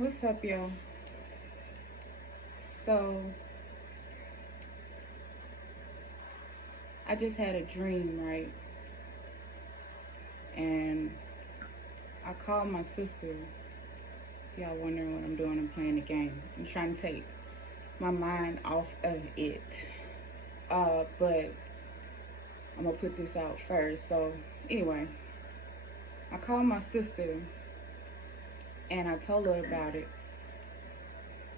What's up, y'all? So, I just had a dream, right? And I called my sister. Y'all wondering what I'm doing? I'm playing the game. I'm trying to take my mind off of it. But I'm gonna put this out first. So, anyway, I called my sister and I told her about it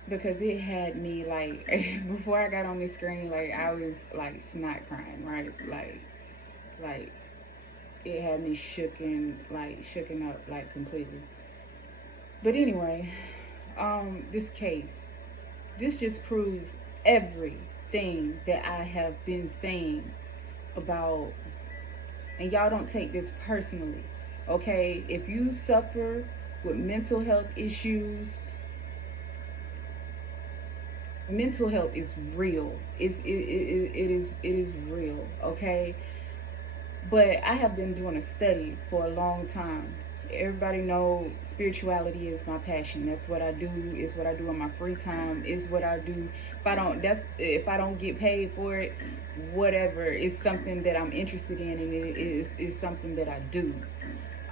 because it had me like before I got on the screen, like I was like snot crying, right? Like it had me shooken up like completely. But anyway, this case, this just proves everything that I have been saying about, and y'all don't take this personally, okay? If you suffer with mental health is real. It is real, okay? But I have been doing a study for a long time. Everybody know spirituality is my passion. That's what I do. It's what I do in my free time. It's what I do. If I don't get paid for it, whatever. It's something that I'm interested in, and it is something that I do.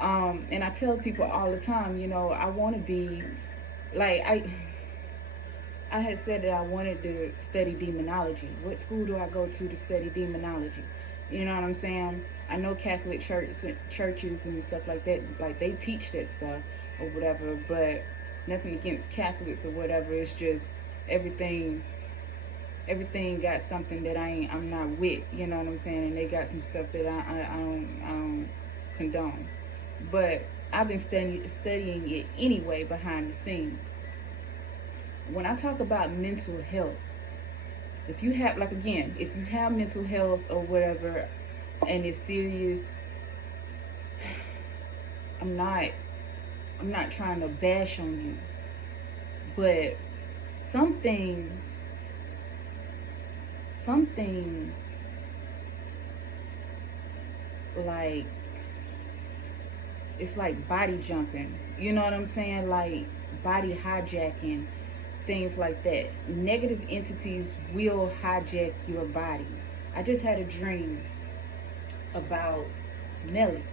And I tell people all the time, I want to be like I had said that I wanted to study demonology. What school do I go to study demonology? You know what I'm saying? I know Catholic churches and stuff like that, like they teach that stuff or whatever, but nothing against Catholics or whatever. It's just everything everything got something that I'm not with, you know what I'm saying? And they got some stuff that I don't condone. But I've been studying it anyway behind the scenes. When I talk about mental health, if you have, like, again, if you have mental health or whatever and it's serious, I'm not I'm not trying to bash on you, but some things some things like it's like body jumping, you know what I'm saying? Like body hijacking, things like that. Negative entities will hijack your body. I just had a dream about Melly.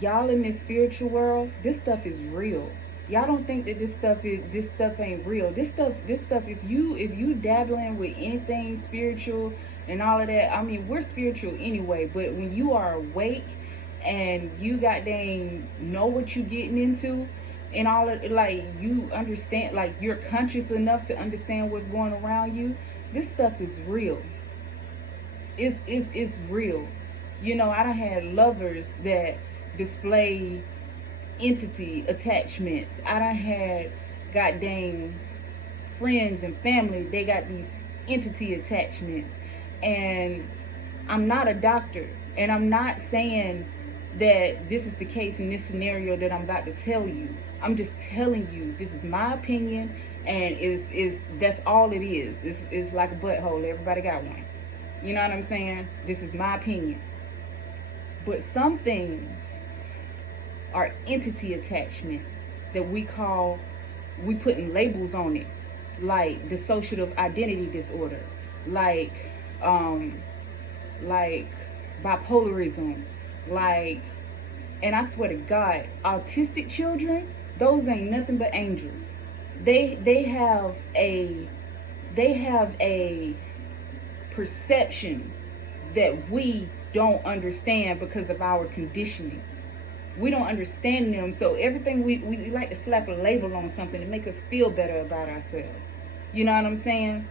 Y'all in this spiritual world, this stuff is real. Y'all don't think that this stuff ain't real. This stuff if you dabbling with anything spiritual and all of that, I mean we're spiritual anyway, but when you are awake and you goddamn know what you getting into and all of, like, you understand, like you're conscious enough to understand what's going around you, this stuff is real. It's real. I done had lovers that display entity attachments. I done had goddamn friends and family, they got these entity attachments. And I'm not a doctor, and I'm not saying that this is the case in this scenario that I'm about to tell you. I'm just telling you this is my opinion, and is that's all it is. It's like a butthole. Everybody got one. You know what I'm saying? This is my opinion. But some things are entity attachments that we putting labels on it, like dissociative identity disorder, like um like bipolarism, like, and I swear to God, autistic children, those ain't nothing but angels. They have a perception that we don't understand because of our conditioning. We don't understand them, so everything we like to slap a label on something to make us feel better about ourselves. You know what I'm saying?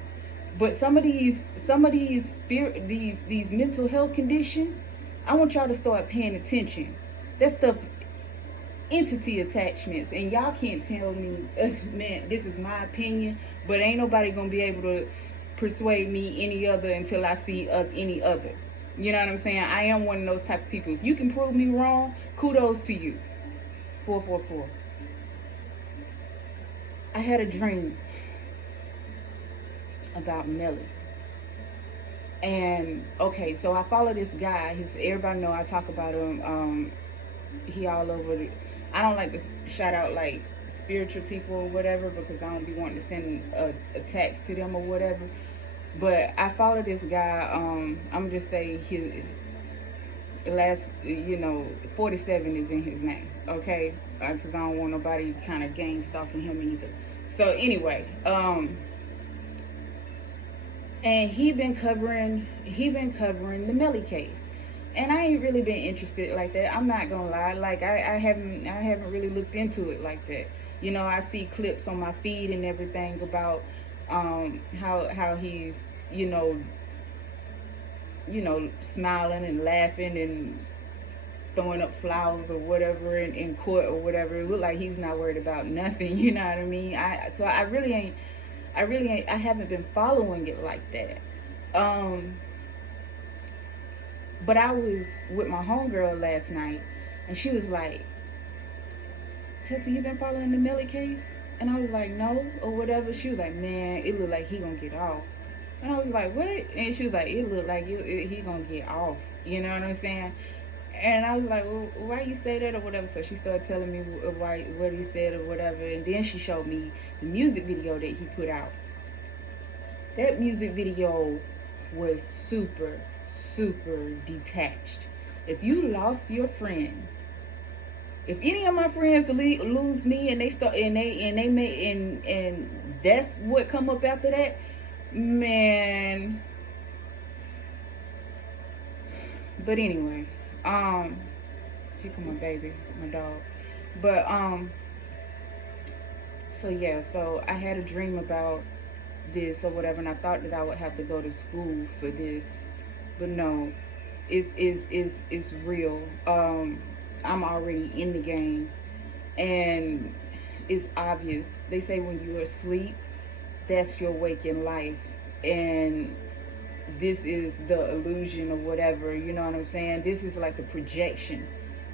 But some of these spirit these mental health conditions, I want y'all to start paying attention. That stuff, entity attachments, and y'all can't tell me, man, this is my opinion, but ain't nobody gonna be able to persuade me any other until I see any other. You know what I'm saying? I am one of those type of people. If you can prove me wrong, kudos to you. 444. I had a dream about Melly. And okay, so I follow this guy. Everybody know I talk about him. He all over. I don't like to shout out like spiritual people or whatever, because I don't be wanting to send a text to them or whatever. But I follow this guy. I'm just say his last, 47 is in his name. Okay, because I don't want nobody kind of gang stalking him either. So anyway, and he been covering the Melly case, and I ain't really been interested like that. I'm not gonna lie, like I haven't really looked into it like that. I see clips on my feed and everything about how he's you know smiling and laughing and throwing up flowers or whatever in court or whatever. It look like he's not worried about nothing. You know what I mean? I haven't been following it like that. Um, but I was with my homegirl last night, and she was like, "Tessa, you been following the Melly case?" And I was like, "No," or whatever. She was like, "Man, it looked like he gonna get off." And I was like, "What?" And she was like, "It looked like he gonna get off." You know what I'm saying? And I was like, "Well, why you say that or whatever?" So she started telling me what he said or whatever, and then she showed me the music video that he put out. That music video was super, super detached. If you lost your friend, if any of my friends lose me and they start and they may and that's what come up after that, man. But anyway, here come my baby, my dog. But so yeah, so I had a dream about this or whatever, and I thought that I would have to go to school for this, but no, it's real. I'm already in the game, and it's obvious. They say when you're asleep, that's your waking life, and this is the illusion or whatever. You know what I'm saying? This is like the projection.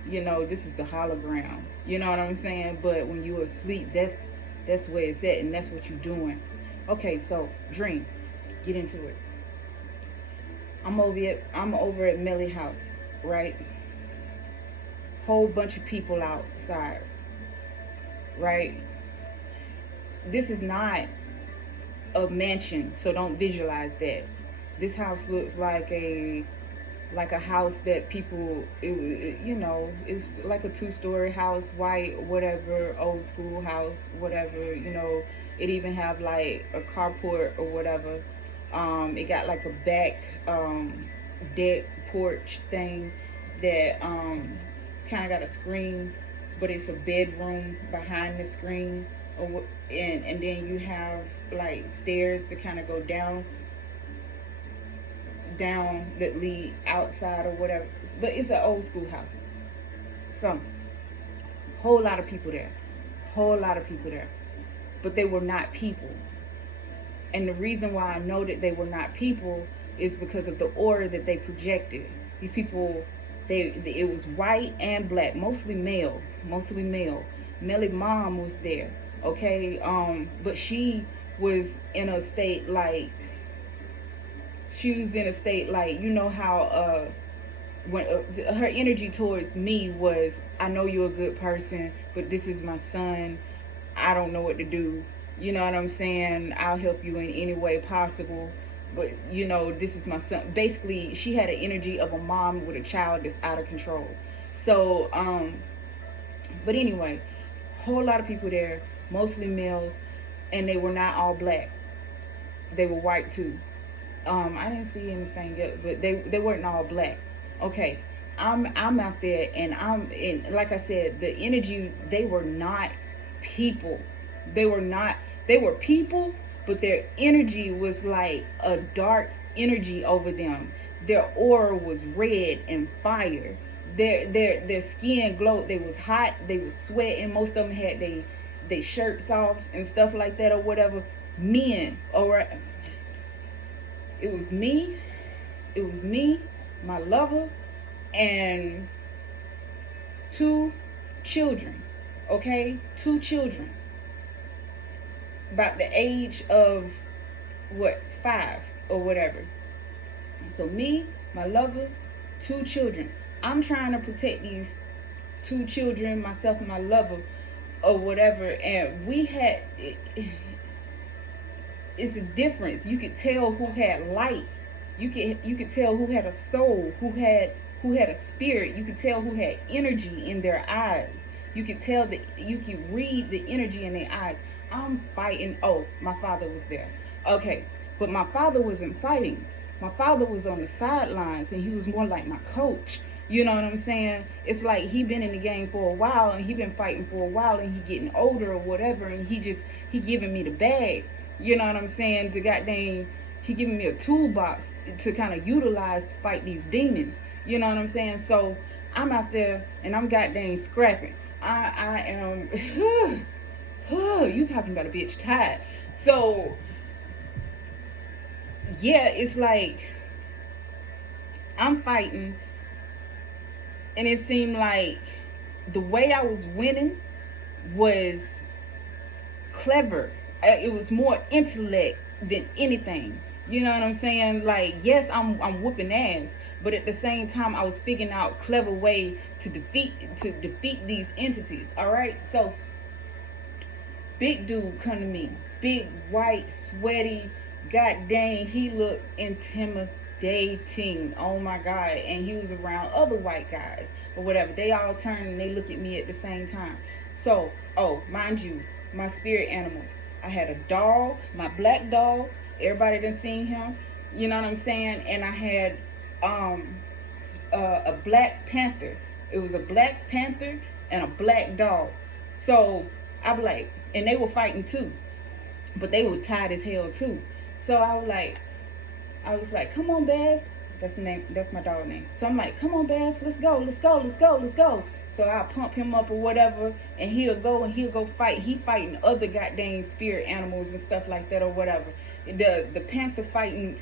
This is the hologram. You know what I'm saying? But when you're asleep, that's where it's at, and that's what you're doing. Okay, so dream. Get into it. I'm over at Melly house, right? Whole bunch of people outside, right? This is not a mansion, so don't visualize that. This house looks like a house that people, it's like a two-story house, white, whatever, old school house, whatever. It even have like a carport or whatever. It got like a back deck porch thing that kind of got a screen, but it's a bedroom behind the screen, and then you have like stairs to kind of go down that lead outside or whatever. But it's an old school house. So whole lot of people there. But they were not people. And the reason why I know that they were not people is because of the aura that they projected. These people, it was white and black, mostly male. Melly mom was there, okay? But she was in a state like, how when her energy towards me was, I know you're a good person, but this is my son. I don't know what to do. You know what I'm saying? I'll help you in any way possible, but this is my son. Basically, she had an energy of a mom with a child that's out of control. So but anyway, whole lot of people there, mostly males, and they were not all black. They were white too. I didn't see anything else, but they weren't all black. Okay, I'm out there, and like I said, the energy, they were not people. They were people, but their energy was like a dark energy over them. Their aura was red and fire. Their skin glowed. They was hot. They was sweating. Most of them had they shirts off and stuff like that or whatever. Men, alright. It was me, my lover, and 2 children, okay? 2 children. About the age of, 5 or whatever. So me, my lover, 2 children. I'm trying to protect these two children, myself and my lover, or whatever, and we had it's a difference. You could tell who had light. You could tell who had a soul, who had a spirit. You could tell who had energy in their eyes. You could tell that, you could read the energy in their eyes. I'm fighting. Oh, my father was there. Okay, but my father wasn't fighting. My father was on the sidelines, and he was more like my coach. You know what I'm saying? It's like he been in the game for a while, and he been fighting for a while, and he getting older or whatever, and he giving me the bag. You know what I'm saying? The goddamn, he giving me a toolbox to kind of utilize to fight these demons. You know what I'm saying? So I'm out there and I'm goddamn scrapping. I am. You talking about a bitch tired? So yeah, it's like I'm fighting, and it seemed like the way I was winning was clever. It was more intellect than anything. You know what I'm saying? Like, yes, I'm whooping ass, but at the same time, I was figuring out clever way to defeat these entities. All right, so big dude come to me, big white sweaty, god dang, he looked intimidating. Oh my god, and he was around other white guys or whatever. They all turn and they look at me at the same time. So, oh, mind you, my spirit animals. I had a dog, my black dog. Everybody done seen him. You know what I'm saying? And I had a black panther. It was a black panther and a black dog. So I was like, and they were fighting too, but they were tired as hell too. So I was like, come on, Bass. That's the name. That's my dog name. So I'm like, come on, Bass. Let's go. Let's go. Let's go. Let's go. So I'll pump him up or whatever, and he'll go fight. He fighting other goddamn spirit animals and stuff like that or whatever. The panther fighting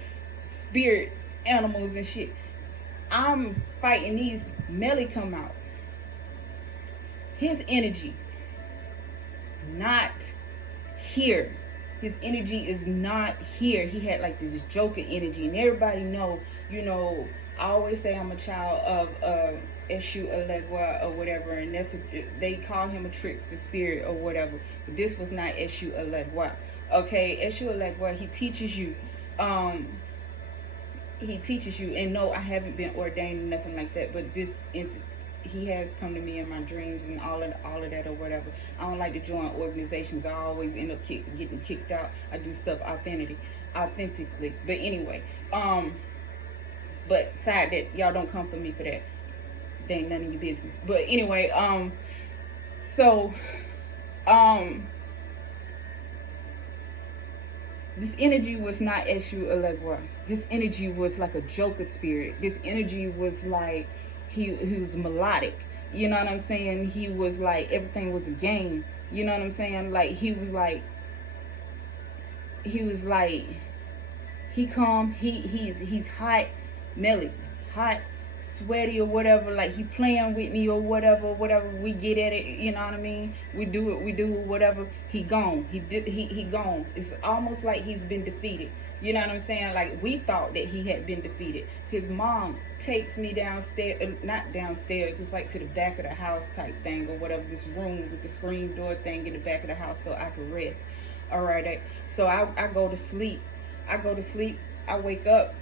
spirit animals and shit. I'm fighting these. Melly come out. His energy not here. His energy is not here. He had like this Joker energy, and everybody know, you know, I always say I'm a child of Eshu Elegua or whatever, and they call him a trickster spirit or whatever. But this was not Eshu Elegua. Okay, Eshu Elegua, he teaches you, and no, I haven't been ordained or nothing like that, but this he has come to me in my dreams and all of that or whatever. I don't like to join organizations. I always end up getting kicked out. I do stuff authentically. But anyway, but side that, y'all don't come for me for that. They ain't none of your business. But anyway, so this energy was not Eshu Elegua. This energy was like a Joker spirit. This energy was like he was melodic. You know what I'm saying? He was like, everything was a game. You know what I'm saying? Like he calm, he's hot, Melly, hot, sweaty or whatever, like he playing with me or whatever, we get at it, you know what I mean? We do whatever. He gone. He gone. It's almost like he's been defeated. You know what I'm saying? Like we thought that he had been defeated. His mom takes me downstairs, not downstairs, it's like to the back of the house type thing or whatever, this room with the screen door thing in the back of the house so I could rest. All right, so I go to sleep. I wake up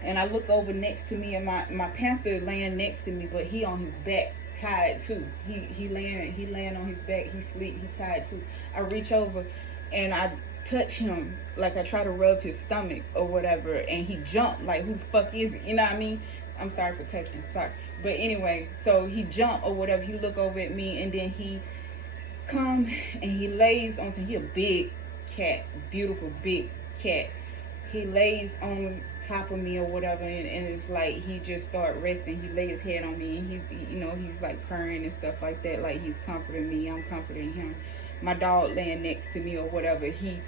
and I look over next to me, and my panther laying next to me, but he on his back, tired too. He laying on his back, he sleep, he tired too. I reach over and I touch him, like I try to rub his stomach or whatever, and he jumped like, who the fuck is it? You know what I mean? I'm sorry for cussing, sorry. But anyway, so he jumped or whatever, he look over at me, and then he come and he lays on, he a big cat, beautiful big cat. He lays on top of me or whatever, and it's like he just start resting. He lay his head on me, and he's like purring and stuff like that, like he's comforting me, I'm comforting him. My dog laying next to me or whatever, he's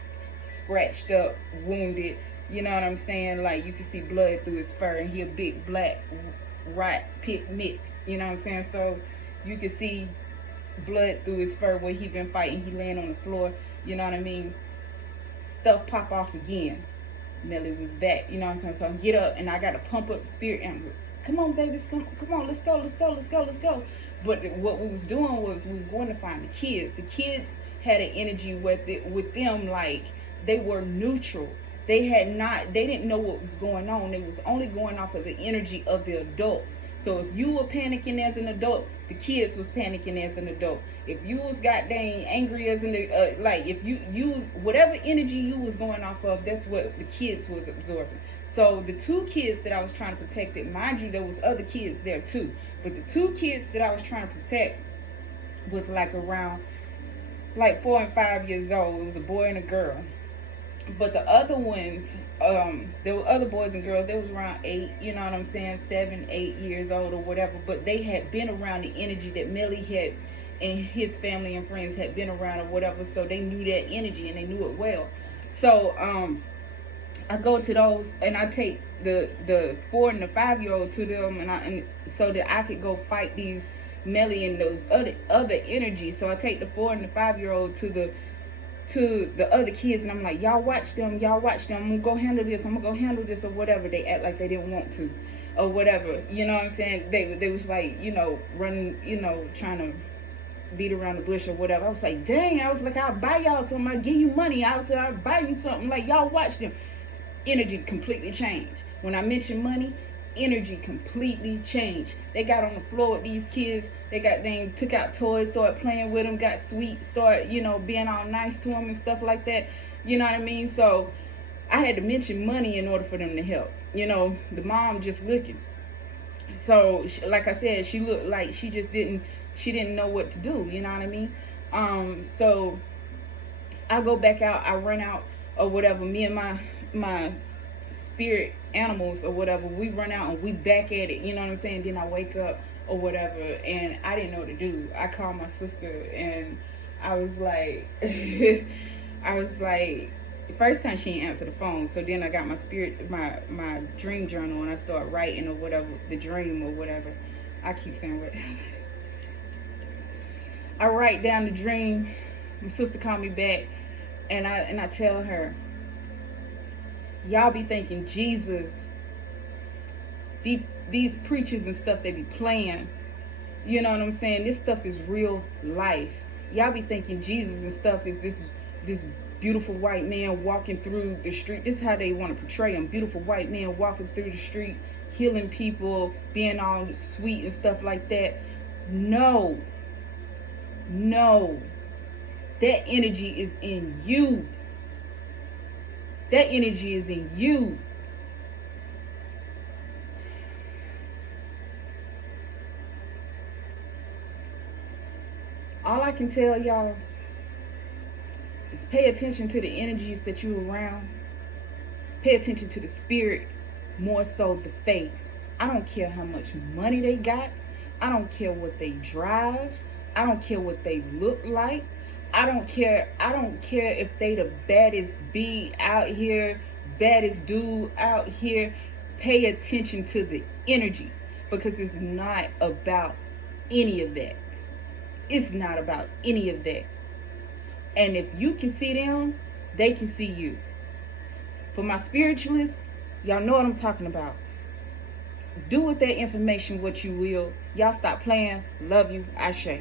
scratched up, wounded, you know what I'm saying? Like you can see blood through his fur, and he a big black rat pit mix, you know what I'm saying? So you can see blood through his fur where he been fighting. He laying on the floor, you know what I mean? Stuff pop off again. Melly was back, you know what I'm saying? So I get up and I gotta pump up the spirit animals. Come on, babies, come on, let's go. But what we was doing was we were going to find the kids. The kids had an energy with them like they were neutral. They didn't know what was going on. They was only going off of the energy of the adults. So if you were panicking as an adult, the kids was panicking as an adult. If you was goddamn angry as an like if you whatever energy you was going off of, that's what the kids was absorbing. So the two kids that I was trying to protect, it, mind you, there was other kids there too, but the two kids that I was trying to protect was like around like 4 and 5 years old. It was a boy and a girl. But the other ones, there were other boys and girls. They was around 8, you know what I'm saying, 7, 8 years old or whatever. But they had been around the energy that Melly had, and his family and friends had been around or whatever. So they knew that energy and they knew it well. So I go to those and I take the 4 and the 5-year-old to them, and so that I could go fight these Melly and those other energies. So I take the 4 and the 5-year-old to the other kids, and I'm like, y'all watch them, I'm gonna go handle this or whatever. They act like they didn't want to or whatever, you know what I'm saying. They was like, you know, running, you know, trying to beat around the bush or whatever. I was like, dang, I was like, I'll buy y'all something, I'll give you money, I'll buy you something, like, y'all watch them. Energy completely changed. When I mentioned money, energy completely changed. They got on the floor with these kids. They took out toys, started playing with them, got sweet, started, you know, being all nice to them and stuff like that. You know what I mean? So I had to mention money in order for them to help. You know, the mom just looking. So like I said, she looked like she didn't know what to do. You know what I mean? So I go back out, I run out or whatever. Me and my spirit animals or whatever, we run out and we back at it, you know what I'm saying. Then I wake up or whatever, and I didn't know what to do. I called my sister and I was like the first time she didn't answer the phone. So then I got my dream journal, and I start writing or whatever, the dream or whatever. I keep saying what I write down the dream. My sister called me back, and I tell her, y'all be thinking Jesus, these preachers and stuff, they be playing. You know what I'm saying? This stuff is real life. Y'all be thinking Jesus and stuff is this beautiful white man walking through the street. This is how they want to portray him. Beautiful white man walking through the street, healing people, being all sweet and stuff like that. No. That energy is in you. That energy is in you. All I can tell y'all is pay attention to the energies that you're around. Pay attention to the spirit, more so the face. I don't care how much money they got. I don't care what they drive. I don't care what they look like. I don't care if they the baddest bee out here, baddest dude out here. Pay attention to the energy, because it's not about any of that. It's not about any of that. And if you can see them, they can see you. For my spiritualists, y'all know what I'm talking about. Do with that information what you will. Y'all stop playing. Love you. Ashe.